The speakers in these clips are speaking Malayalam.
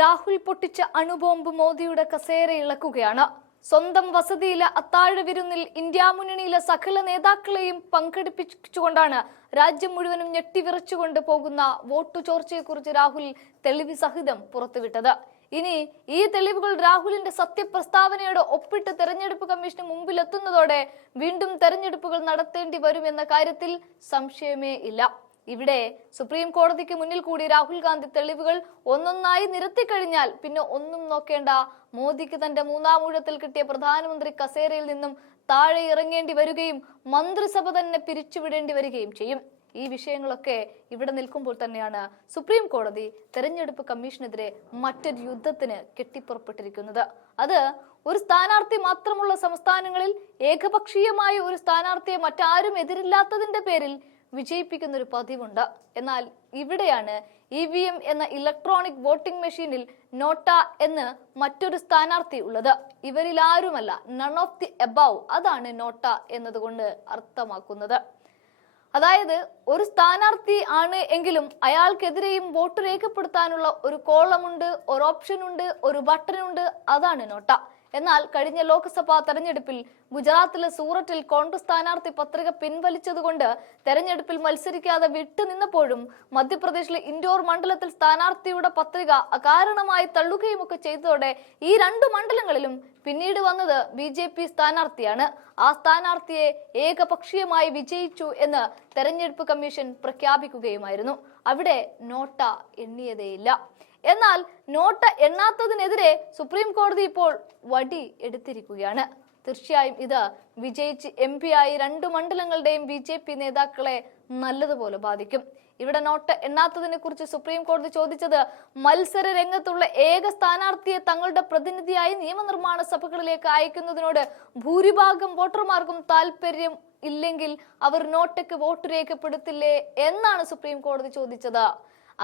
രാഹുൽ പൊട്ടിച്ച അണുബോംബ് മോദിയുടെ കസേര ഇളക്കുകയാണ്. സ്വന്തം വസതിയിലെ അത്താഴ വിരുന്നിൽ ഇന്ത്യ മുന്നണിയിലെ സകല നേതാക്കളെയും പങ്കെടുപ്പിച്ചുകൊണ്ടാണ് രാജ്യം മുഴുവനും ഞെട്ടിവിറച്ചുകൊണ്ട് പോകുന്ന വോട്ടു ചോർച്ചയെക്കുറിച്ച് രാഹുൽ തെളിവ് സഹിതം പുറത്തുവിട്ടത്. ഇനി ഈ തെളിവുകൾ രാഹുലിന്റെ സത്യപ്രസ്താവനയോട് ഒപ്പിട്ട് തെരഞ്ഞെടുപ്പ് കമ്മീഷന് മുമ്പിലെത്തുന്നതോടെ വീണ്ടും തെരഞ്ഞെടുപ്പുകൾ നടത്തേണ്ടി വരുമെന്ന കാര്യത്തിൽ സംശയമേ ഇല്ല. ഇവിടെ സുപ്രീം കോടതിക്ക് മുന്നിൽ കൂടി രാഹുൽ ഗാന്ധി തെളിവുകൾ ഒന്നൊന്നായി നിരത്തിക്കഴിഞ്ഞാൽ പിന്നെ ഒന്നും നോക്കേണ്ട. മോദിക്ക് തന്റെ മൂന്നാം ഊഴത്തിൽ കിട്ടിയ പ്രധാനമന്ത്രി കസേരയിൽ നിന്നും താഴെ ഇറങ്ങേണ്ടി വരികയും മന്ത്രിസഭ തന്നെ പിരിച്ചുവിടേണ്ടി വരികയും ചെയ്യും. ഈ വിഷയങ്ങളൊക്കെ ഇവിടെ നിൽക്കുമ്പോൾ തന്നെയാണ് സുപ്രീം കോടതി തെരഞ്ഞെടുപ്പ് കമ്മീഷനെതിരെ മറ്റൊരു യുദ്ധത്തിന് കെട്ടിപ്പുറപ്പെട്ടിരിക്കുന്നത്. അത് ഒരു സ്ഥാനാർത്ഥി മാത്രമുള്ള സംസ്ഥാനങ്ങളിൽ ഏകപക്ഷീയമായ ഒരു സ്ഥാനാർത്ഥിയെ മറ്റാരും എതിരില്ലാത്തതിന്റെ പേരിൽ വിജയിപ്പിക്കുന്ന ഒരു പതിവുണ്ട്. എന്നാൽ ഇവിടെയാണ് EVM എന്ന ഇലക്ട്രോണിക് വോട്ടിംഗ് മെഷീനിൽ നോട്ട എന്ന് മറ്റൊരു സ്ഥാനാർത്ഥി ഉള്ളത്. ഇവരിൽ ആരുമല്ല, നൺ ഓഫ് ദി എബവ്. അതാണ് നോട്ട എന്നതുകൊണ്ട് അർത്ഥമാക്കുന്നത്. അതായത് ഒരു സ്ഥാനാർത്ഥി ആണ് എങ്കിലും അയാൾക്കെതിരെയും വോട്ട് രേഖപ്പെടുത്താനുള്ള ഒരു കോളമുണ്ട്, ഒരു ഓപ്ഷൻ ഉണ്ട്, ഒരു ബട്ടൺ ഉണ്ട്. അതാണ് നോട്ട. എന്നാൽ കഴിഞ്ഞ ലോക്സഭാ തെരഞ്ഞെടുപ്പിൽ ഗുജറാത്തിലെ സൂററ്റിൽ കോൺഗ്രസ് സ്ഥാനാർത്ഥി പത്രിക പിൻവലിച്ചതുകൊണ്ട് തെരഞ്ഞെടുപ്പിൽ മത്സരിക്കാതെ വിട്ടുനിന്നപ്പോഴും മധ്യപ്രദേശിലെ ഇൻഡോർ മണ്ഡലത്തിൽ സ്ഥാനാർത്ഥിയുടെ പത്രിക അകാരണമായി തള്ളുകയും ഒക്കെ ചെയ്തതോടെ ഈ രണ്ടു മണ്ഡലങ്ങളിലും പിന്നീട് വന്നത് BJP സ്ഥാനാർത്ഥിയാണ്. ആ സ്ഥാനാർത്ഥിയെ ഏകപക്ഷീയമായി വിജയിച്ചു എന്ന് തെരഞ്ഞെടുപ്പ് കമ്മീഷൻ പ്രഖ്യാപിക്കുകയുമായിരുന്നു. അവിടെ നോട്ട എണ്ണിയതേയില്ല. എന്നാൽ നോട്ട എണ്ണാത്തതിനെതിരെ സുപ്രീം കോടതി ഇപ്പോൾ വടി എടുത്തിരിക്കുകയാണ്. തീർച്ചയായും ഇത് വിജയിച്ച് MP ആയി രണ്ടു മണ്ഡലങ്ങളുടെയും BJP നേതാക്കളെ നല്ലതുപോലെ ബാധിക്കും. ഇവിടെ നോട്ട് എണ്ണാത്തതിനെ കുറിച്ച് സുപ്രീം കോടതി ചോദിച്ചത് മത്സര രംഗത്തുള്ള ഏക സ്ഥാനാർത്ഥിയെ തങ്ങളുടെ പ്രതിനിധിയായി നിയമനിർമ്മാണ സഭകളിലേക്ക് അയക്കുന്നതിനോട് ഭൂരിഭാഗം വോട്ടർമാർക്കും താല്പര്യം ഇല്ലെങ്കിൽ അവർ നോട്ടയ്ക്ക് വോട്ട് രേഖപ്പെടുത്തില്ലേ എന്നാണ് സുപ്രീം കോടതി ചോദിച്ചത്.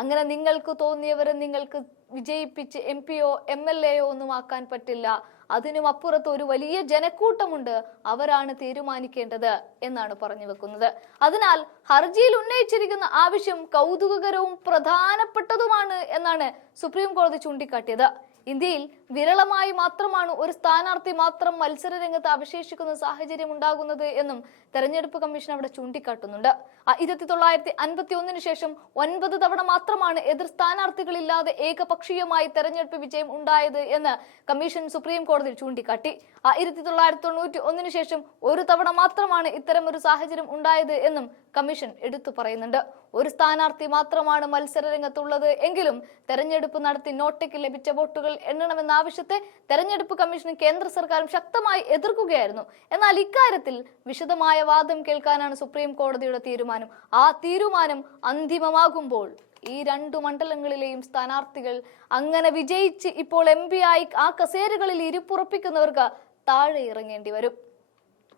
അങ്ങനെ നിങ്ങൾക്ക് തോന്നിയവരെ നിങ്ങൾക്ക് വിജയിപ്പിച്ച് MP-യോ MLA-യോ ഒന്നും ആക്കാൻ പറ്റില്ല. അതിനും അപ്പുറത്ത് ഒരു വലിയ ജനക്കൂട്ടമുണ്ട്, അവരാണ് തീരുമാനിക്കേണ്ടത് എന്നാണ് പറഞ്ഞു വെക്കുന്നത്. അതിനാൽ ഹർജിയിൽ ഉന്നയിച്ചിരിക്കുന്ന ആവശ്യം കൗതുകകരവും പ്രധാനപ്പെട്ടതുമാണ് എന്നാണ് സുപ്രീം കോടതി ചൂണ്ടിക്കാട്ടിയത്. ഇന്ത്യയിൽ വിരളമായി മാത്രമാണ് ഒരു സ്ഥാനാർത്ഥി മാത്രം മത്സര രംഗത്ത് അവശേഷിക്കുന്ന സാഹചര്യം ഉണ്ടാകുന്നത് എന്നും തെരഞ്ഞെടുപ്പ് കമ്മീഷൻ അവിടെ ചൂണ്ടിക്കാട്ടുന്നുണ്ട്. 1951 ശേഷം 9 തവണ മാത്രമാണ് എതിർ സ്ഥാനാർത്ഥികളില്ലാതെ ഏകപക്ഷീയമായി തെരഞ്ഞെടുപ്പ് വിജയം ഉണ്ടായത് എന്ന് കമ്മീഷൻ സുപ്രീം കോടതിയിൽ ചൂണ്ടിക്കാട്ടി. 1991 ശേഷം ഒരു തവണ മാത്രമാണ് ഇത്തരം ഒരു സാഹചര്യം ഉണ്ടായത് എന്നും കമ്മീഷൻ എടുത്തു പറയുന്നുണ്ട്. ഒരു സ്ഥാനാർത്ഥി മാത്രമാണ് മത്സര രംഗത്തുള്ളത് എങ്കിലും തെരഞ്ഞെടുപ്പ് നടത്തി നോട്ടയ്ക്ക് ലഭിച്ച വോട്ടുകൾ എണ്ണണമെന്ന ആവശ്യത്തെ തെരഞ്ഞെടുപ്പ് കമ്മീഷനും കേന്ദ്ര സർക്കാരും ശക്തമായി എതിർക്കുകയായിരുന്നു. എന്നാൽ ഇക്കാര്യത്തിൽ വിശദമായ വാദം കേൾക്കാനാണ് സുപ്രീം കോടതിയുടെ തീരുമാനം. ആ തീരുമാനം അന്തിമമാകുമ്പോൾ ഈ രണ്ടു മണ്ഡലങ്ങളിലെയും സ്ഥാനാർത്ഥികൾ അങ്ങനെ വിജയിച്ച് ഇപ്പോൾ MP ആയി ആ കസേരകളിൽ ഇരിപ്പുറപ്പിക്കുന്നവർക്ക് താഴെ ഇറങ്ങേണ്ടി വരും.